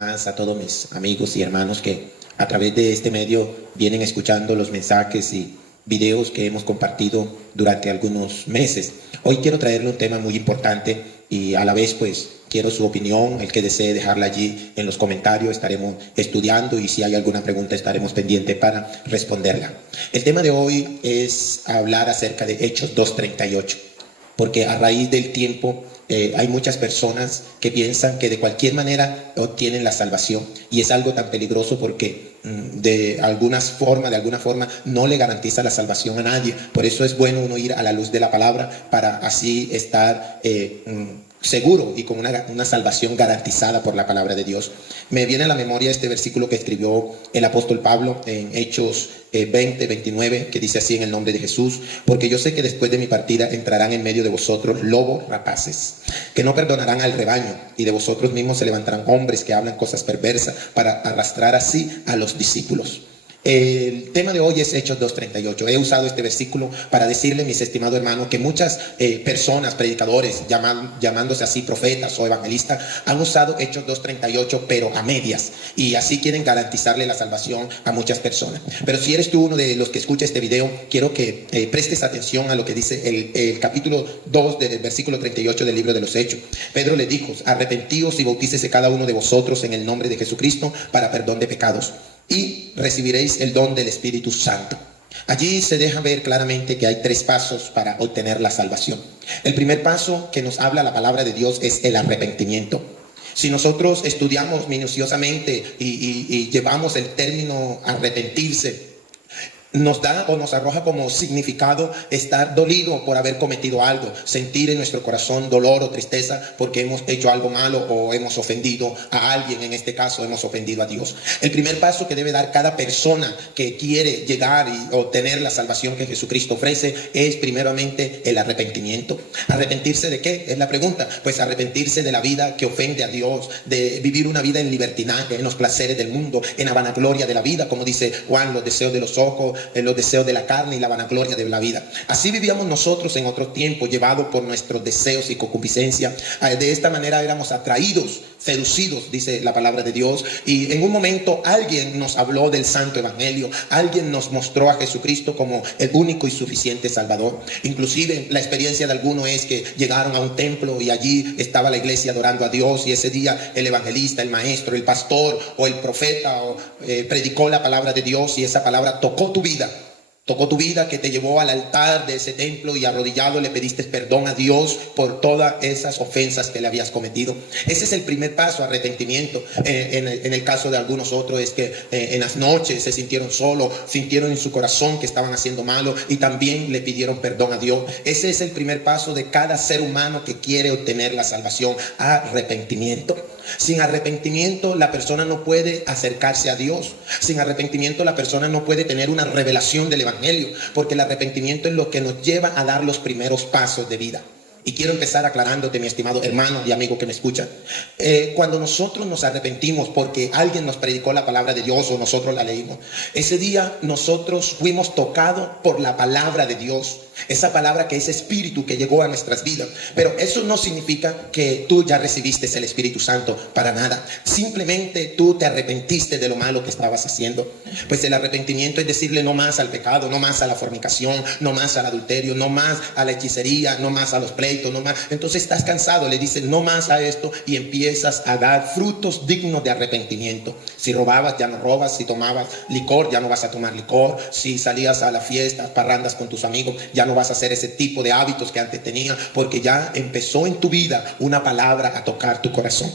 Más a todos mis amigos y hermanos que a través de este medio vienen escuchando los mensajes y videos que hemos compartido durante algunos meses. Hoy quiero traerle un tema muy importante y a la vez pues quiero su opinión. El que desee dejarla allí en los comentarios estaremos estudiando y si hay alguna pregunta estaremos pendientes para responderla. El tema de hoy es hablar acerca de Hechos 2:38, porque a raíz del tiempo hay muchas personas que piensan que de cualquier manera obtienen la salvación, y es algo tan peligroso porque de alguna forma no le garantiza la salvación a nadie. Por eso es bueno uno ir a la luz de la palabra para así estar seguro y con una salvación garantizada por la palabra de Dios. Me viene a la memoria este versículo que escribió el apóstol Pablo en Hechos 20:29, que dice así: en el nombre de Jesús, porque yo sé que después de mi partida entrarán en medio de vosotros lobos rapaces, que no perdonarán al rebaño, y de vosotros mismos se levantarán hombres que hablan cosas perversas para arrastrar así a los discípulos. El tema de hoy es Hechos 2:38. He usado este versículo para decirle, mis estimados hermanos, que muchas personas, predicadores, llamándose así profetas o evangelistas, han usado Hechos 2:38 pero a medias, y así quieren garantizarle la salvación a muchas personas. Pero si eres tú uno de los que escucha este video, quiero que prestes atención a lo que dice el capítulo 2 del versículo 38 del libro de los Hechos. Pedro le dijo: arrepentíos y bautícese cada uno de vosotros en el nombre de Jesucristo para perdón de pecados, y recibiréis el don del Espíritu Santo. Allí se deja ver claramente que hay tres pasos para obtener la salvación. El primer paso que nos habla la palabra de Dios es el arrepentimiento. Si nosotros estudiamos minuciosamente y llevamos el término arrepentirse, nos da o nos arroja como significado estar dolido por haber cometido algo, sentir en nuestro corazón dolor o tristeza porque hemos hecho algo malo o hemos ofendido a alguien. En este caso hemos ofendido a Dios. El primer paso que debe dar cada persona que quiere llegar y obtener la salvación que Jesucristo ofrece es primeramente el arrepentimiento. ¿Arrepentirse de qué? Es la pregunta. Pues arrepentirse de la vida que ofende a Dios, de vivir una vida en libertinaje, en los placeres del mundo, en la vanagloria de la vida, como dice Juan, los deseos de los ojos, los deseos de la carne y la vanagloria de la vida. Así vivíamos nosotros en otro tiempo, llevados por nuestros deseos y concupiscencia. De esta manera éramos atraídos, seducidos, dice la palabra de Dios, y en un momento alguien nos habló del santo evangelio, alguien nos mostró a Jesucristo como el único y suficiente Salvador. Inclusive la experiencia de algunos es que llegaron a un templo y allí estaba la iglesia adorando a Dios, y ese día el evangelista, el maestro, el pastor o el profeta predicó la palabra de Dios, y esa palabra tocó tu vida. Tocó tu vida, que te llevó al altar de ese templo y arrodillado le pediste perdón a Dios por todas esas ofensas que le habías cometido. Ese es el primer paso, arrepentimiento. En el caso de algunos otros es que en las noches se sintieron solos, sintieron en su corazón que estaban haciendo malo y también le pidieron perdón a Dios. Ese es el primer paso de cada ser humano que quiere obtener la salvación: arrepentimiento. Sin arrepentimiento la persona no puede acercarse a Dios. Sin arrepentimiento la persona no puede tener una revelación del evangelio, porque el arrepentimiento es lo que nos lleva a dar los primeros pasos de vida. Y quiero empezar aclarándote, mi estimado hermano y amigo que me escucha. Cuando nosotros nos arrepentimos porque alguien nos predicó la palabra de Dios o nosotros la leímos, ese día nosotros fuimos tocados por la palabra de Dios. Esa palabra que es espíritu que llegó a nuestras vidas. Pero eso no significa que tú ya recibiste el Espíritu Santo, para nada. Simplemente tú te arrepentiste de lo malo que estabas haciendo. Pues el arrepentimiento es decirle no más al pecado, no más a la fornicación, no más al adulterio, no más a la hechicería, no más a los pleitos, no más. Entonces estás cansado, le dices no más a esto y empiezas a dar frutos dignos de arrepentimiento. Si robabas, ya no robas. Si tomabas licor, ya no vas a tomar licor. Si salías a la fiesta, parrandas con tus amigos, ya no vas a hacer ese tipo de hábitos que antes tenías, porque ya empezó en tu vida una palabra a tocar tu corazón.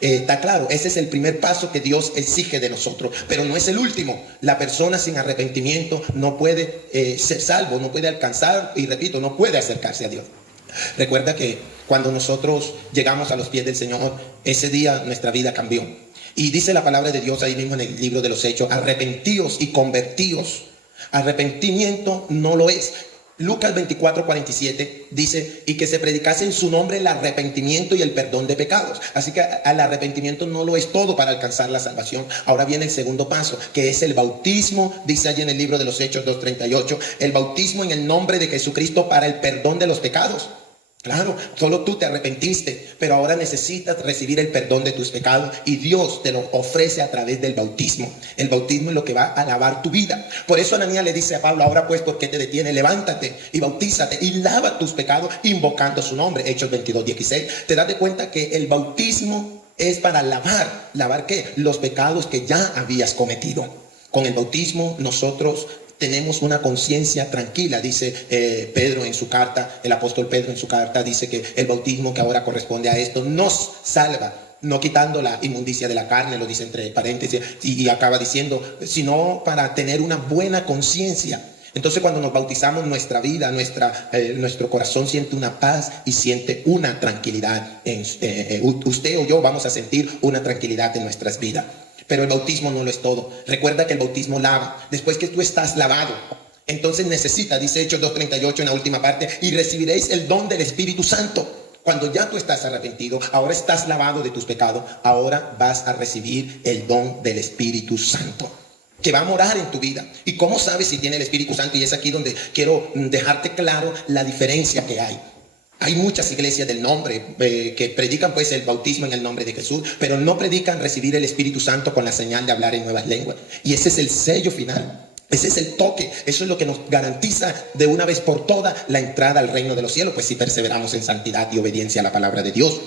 Está claro, ese es el primer paso que Dios exige de nosotros, pero no es el último. La persona sin arrepentimiento no puede ser salvo, no puede alcanzar, y repito, no puede acercarse a Dios. Recuerda que cuando nosotros llegamos a los pies del Señor, ese día nuestra vida cambió. Y dice la palabra de Dios ahí mismo en el libro de los Hechos: arrepentíos y convertíos. Arrepentimiento no lo es. Lucas 24:47 dice: y que se predicase en su nombre el arrepentimiento y el perdón de pecados. Así que el arrepentimiento no lo es todo para alcanzar la salvación. Ahora viene el segundo paso, que es el bautismo. Dice allí en el libro de los Hechos 2:38, el bautismo en el nombre de Jesucristo para el perdón de los pecados. Claro, solo tú te arrepentiste, pero ahora necesitas recibir el perdón de tus pecados y Dios te lo ofrece a través del bautismo. El bautismo es lo que va a lavar tu vida. Por eso Ananías le dice a Pablo: ahora pues, ¿por qué te detiene? Levántate y bautízate y lava tus pecados invocando su nombre. Hechos 22:16. Te das de cuenta que el bautismo es para lavar. ¿Lavar qué? Los pecados que ya habías cometido. Con el bautismo nosotros tenemos una conciencia tranquila, dice Pedro en su carta, el apóstol Pedro en su carta dice que el bautismo que ahora corresponde a esto nos salva, no quitando la inmundicia de la carne, lo dice entre paréntesis, y acaba diciendo, sino para tener una buena conciencia. Entonces cuando nos bautizamos, nuestra vida, nuestro corazón siente una paz y siente una tranquilidad. Usted o yo vamos a sentir una tranquilidad en nuestras vidas. Pero el bautismo no lo es todo. Recuerda que el bautismo lava. Después que tú estás lavado, entonces necesitas, dice Hechos 2:38 en la última parte, y recibiréis el don del Espíritu Santo. Cuando ya tú estás arrepentido, ahora estás lavado de tus pecados, ahora vas a recibir el don del Espíritu Santo, que va a morar en tu vida. ¿Y cómo sabes si tiene el Espíritu Santo? Y es aquí donde quiero dejarte claro la diferencia que hay. Hay muchas iglesias del nombre que predican pues el bautismo en el nombre de Jesús, pero no predican recibir el Espíritu Santo con la señal de hablar en nuevas lenguas. Y ese es el sello final, ese es el toque, eso es lo que nos garantiza de una vez por todas la entrada al reino de los cielos, pues si perseveramos en santidad y obediencia a la palabra de Dios.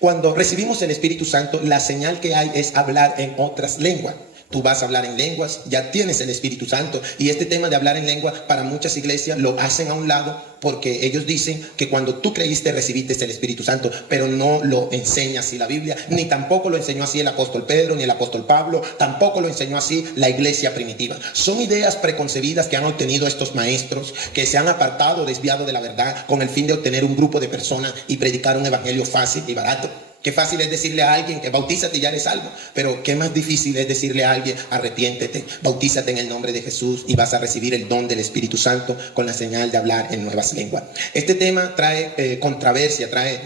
Cuando recibimos el Espíritu Santo, la señal que hay es hablar en otras lenguas. Tú vas a hablar en lenguas, ya tienes el Espíritu Santo. Y este tema de hablar en lenguas, para muchas iglesias lo hacen a un lado, porque ellos dicen que cuando tú creíste recibiste el Espíritu Santo, pero no lo enseña así la Biblia, ni tampoco lo enseñó así el apóstol Pedro, ni el apóstol Pablo, tampoco lo enseñó así la iglesia primitiva. Son ideas preconcebidas que han obtenido estos maestros, que se han apartado, desviado de la verdad, con el fin de obtener un grupo de personas y predicar un evangelio fácil y barato. Qué fácil es decirle a alguien que bautízate y ya eres salvo, pero qué más difícil es decirle a alguien: arrepiéntete, bautízate en el nombre de Jesús y vas a recibir el don del Espíritu Santo con la señal de hablar en nuevas lenguas. Este tema trae controversia, trae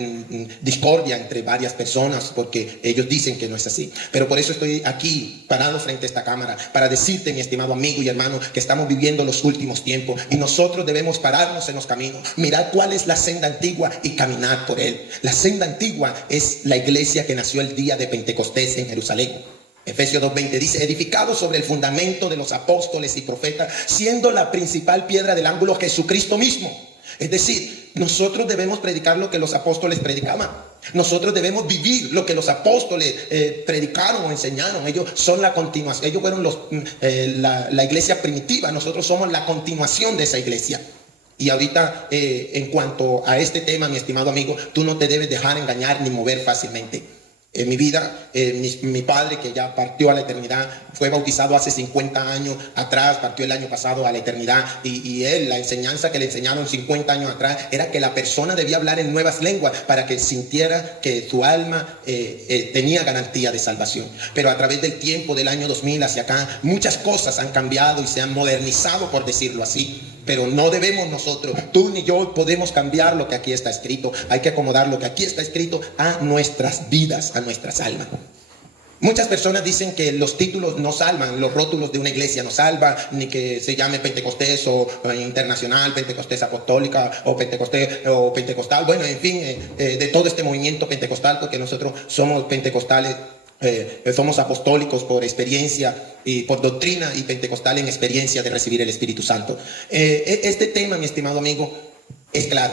discordia entre varias personas, porque ellos dicen que no es así. Pero por eso estoy aquí parado frente a esta cámara, para decirte, mi estimado amigo y hermano, que estamos viviendo los últimos tiempos y nosotros debemos pararnos en los caminos, mirar cuál es la senda antigua y caminar por él. La senda antigua es la iglesia que nació el día de Pentecostés en Jerusalén. Efesios 2:20 dice: edificado sobre el fundamento de los apóstoles y profetas, siendo la principal piedra del ángulo Jesucristo mismo. Es decir, nosotros debemos predicar lo que los apóstoles predicaban. Nosotros debemos vivir lo que los apóstoles predicaron o enseñaron. Ellos son la continuación. Ellos fueron la iglesia primitiva. Nosotros somos la continuación de esa iglesia. Y ahorita, en cuanto a este tema, mi estimado amigo, tú no te debes dejar engañar ni mover fácilmente. En mi vida, mi padre, que ya partió a la eternidad, fue bautizado hace 50 años atrás, partió el año pasado a la eternidad, y él, la enseñanza que le enseñaron 50 años atrás era que la persona debía hablar en nuevas lenguas para que sintiera que su alma tenía garantía de salvación. Pero a través del tiempo, del año 2000 hacia acá, muchas cosas han cambiado y se han modernizado, por decirlo así. Pero no debemos nosotros, tú ni yo, podemos cambiar lo que aquí está escrito. Hay que acomodar lo que aquí está escrito a nuestras vidas, a nuestras almas. Muchas personas dicen que los títulos no salvan, los rótulos de una iglesia no salvan, ni que se llame Pentecostés o Internacional, Pentecostés Apostólica o Pentecostés o Pentecostal. Bueno, en fin, de todo este movimiento pentecostal, porque nosotros somos pentecostales. Somos apostólicos por experiencia y por doctrina, y pentecostal en experiencia de recibir el Espíritu Santo. Este tema, mi estimado amigo, es claro.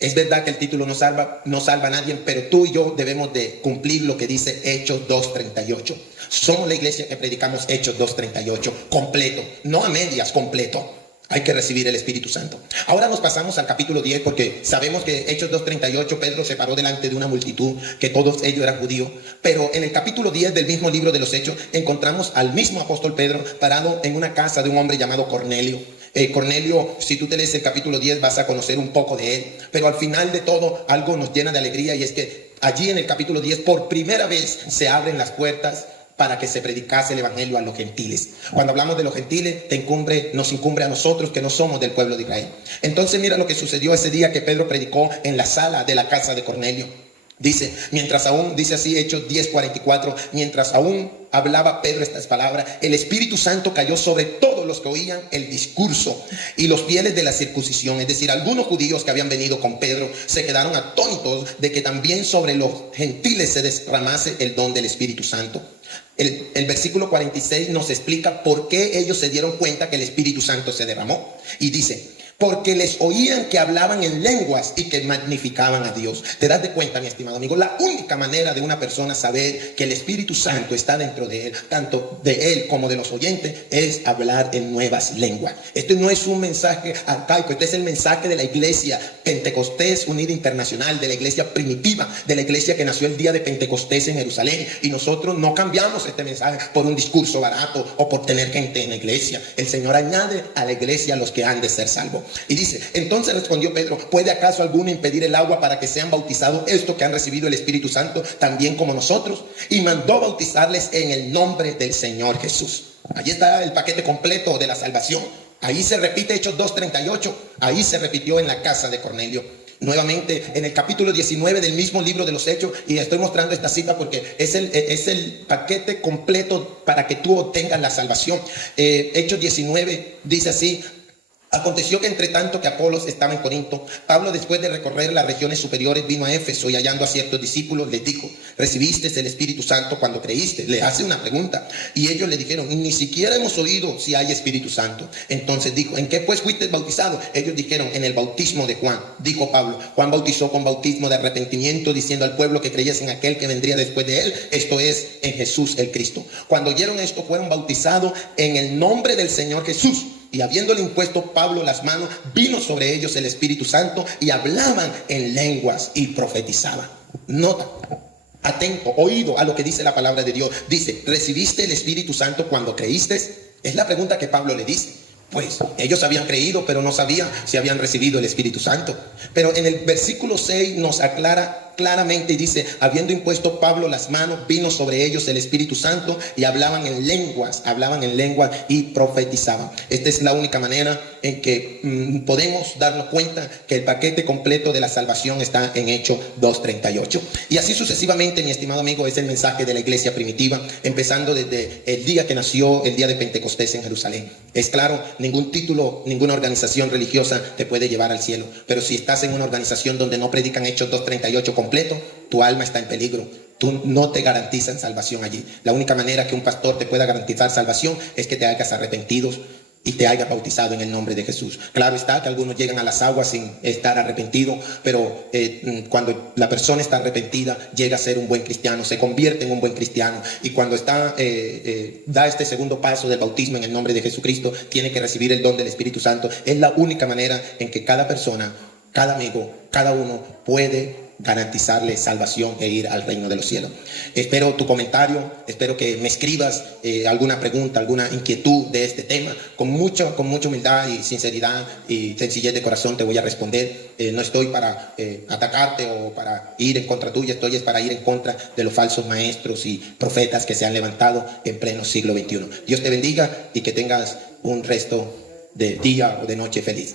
Es verdad que el título no salva a nadie, pero tú y yo debemos de cumplir lo que dice Hechos 2:38. Somos la iglesia que predicamos Hechos 2:38 completo, no a medias, completo. Hay que recibir el Espíritu Santo. Ahora nos pasamos al capítulo 10, porque sabemos que Hechos 2:38, Pedro se paró delante de una multitud, que todos ellos eran judíos. Pero en el capítulo 10 del mismo libro de los Hechos, encontramos al mismo apóstol Pedro parado en una casa de un hombre llamado Cornelio. Cornelio, si tú te lees el capítulo 10, vas a conocer un poco de él. Pero al final de todo, algo nos llena de alegría, y es que allí en el capítulo 10, por primera vez, se abren las puertas para que se predicase el evangelio a los gentiles. Cuando hablamos de los gentiles, nos incumbe a nosotros que no somos del pueblo de Israel. Entonces mira lo que sucedió ese día que Pedro predicó en la sala de la casa de Cornelio. Dice, mientras aún, dice así, Hechos 10:44, mientras aún hablaba Pedro estas palabras, el Espíritu Santo cayó sobre todos los que oían el discurso, y los fieles de la circuncisión, es decir, algunos judíos que habían venido con Pedro, se quedaron atónitos de que también sobre los gentiles se derramase el don del Espíritu Santo. El versículo 46 nos explica por qué ellos se dieron cuenta que el Espíritu Santo se derramó. Y dice, porque les oían que hablaban en lenguas y que magnificaban a Dios. ¿Te das de cuenta, mi estimado amigo? La única manera de una persona saber que el Espíritu Santo está dentro de él, tanto de él como de los oyentes, es hablar en nuevas lenguas. Esto no es un mensaje arcaico, este es el mensaje de la iglesia Pentecostés Unida Internacional, de la iglesia primitiva, de la iglesia que nació el día de Pentecostés en Jerusalén. Y nosotros no cambiamos este mensaje por un discurso barato o por tener gente en la iglesia. El Señor añade a la iglesia a los que han de ser salvos. Y dice, entonces respondió Pedro, ¿puede acaso alguno impedir el agua para que sean bautizados estos que han recibido el Espíritu Santo también como nosotros? Y mandó bautizarles en el nombre del Señor Jesús. Allí está el paquete completo de la salvación. Ahí se repite Hechos 2:38. Ahí se repitió en la casa de Cornelio. Nuevamente en el capítulo 19 del mismo libro de los Hechos, y estoy mostrando esta cita porque es el paquete completo para que tú obtengas la salvación. Hechos 19 dice así: aconteció que entre tanto que Apolos estaba en Corinto, Pablo, después de recorrer las regiones superiores, vino a Éfeso, y hallando a ciertos discípulos les dijo, ¿recibiste el Espíritu Santo cuando creíste? Le hace una pregunta, y ellos le dijeron, ni siquiera hemos oído si hay Espíritu Santo. Entonces dijo, ¿en qué pues fuiste bautizado? Ellos dijeron, en el bautismo de Juan. Dijo Pablo, Juan bautizó con bautismo de arrepentimiento, diciendo al pueblo que creyese en aquel que vendría después de él, esto es, en Jesús el Cristo. Cuando oyeron esto, fueron bautizados en el nombre del Señor Jesús. Y habiéndole impuesto Pablo las manos, vino sobre ellos el Espíritu Santo, y hablaban en lenguas y profetizaban. Nota, atento, oído a lo que dice la palabra de Dios. Dice, ¿recibiste el Espíritu Santo cuando creíste? Es la pregunta que Pablo le dice. Pues ellos habían creído, pero no sabían si habían recibido el Espíritu Santo. Pero en el versículo 6 nos aclara claramente y dice, habiendo impuesto Pablo las manos, vino sobre ellos el Espíritu Santo, y hablaban en lenguas y profetizaban. Esta es la única manera en que podemos darnos cuenta que el paquete completo de la salvación está en Hechos 2:38. Y así sucesivamente, mi estimado amigo, es el mensaje de la iglesia primitiva, empezando desde el día que nació, el día de Pentecostés en Jerusalén. Es claro, ningún título, ninguna organización religiosa te puede llevar al cielo, pero si estás en una organización donde no predican Hechos 2:38 completo, tu alma está en peligro. Tú no te garantizan salvación allí. La única manera que un pastor te pueda garantizar salvación es que te hayas arrepentido y te hayas bautizado en el nombre de Jesús. Claro está que algunos llegan a las aguas sin estar arrepentidos, pero cuando la persona está arrepentida, llega a ser un buen cristiano, se convierte en un buen cristiano, y cuando da este segundo paso del bautismo en el nombre de Jesucristo, tiene que recibir el don del Espíritu Santo. Es la única manera en que cada persona, cada amigo, cada uno puede garantizarle salvación e ir al reino de los cielos. Espero tu comentario, espero que me escribas alguna pregunta, alguna inquietud de este tema. Con mucha humildad y sinceridad y sencillez de corazón te voy a responder. No estoy para atacarte o para ir en contra tuya, estoy para ir en contra de los falsos maestros y profetas que se han levantado en pleno siglo XXI. Dios te bendiga y que tengas un resto de día o de noche feliz.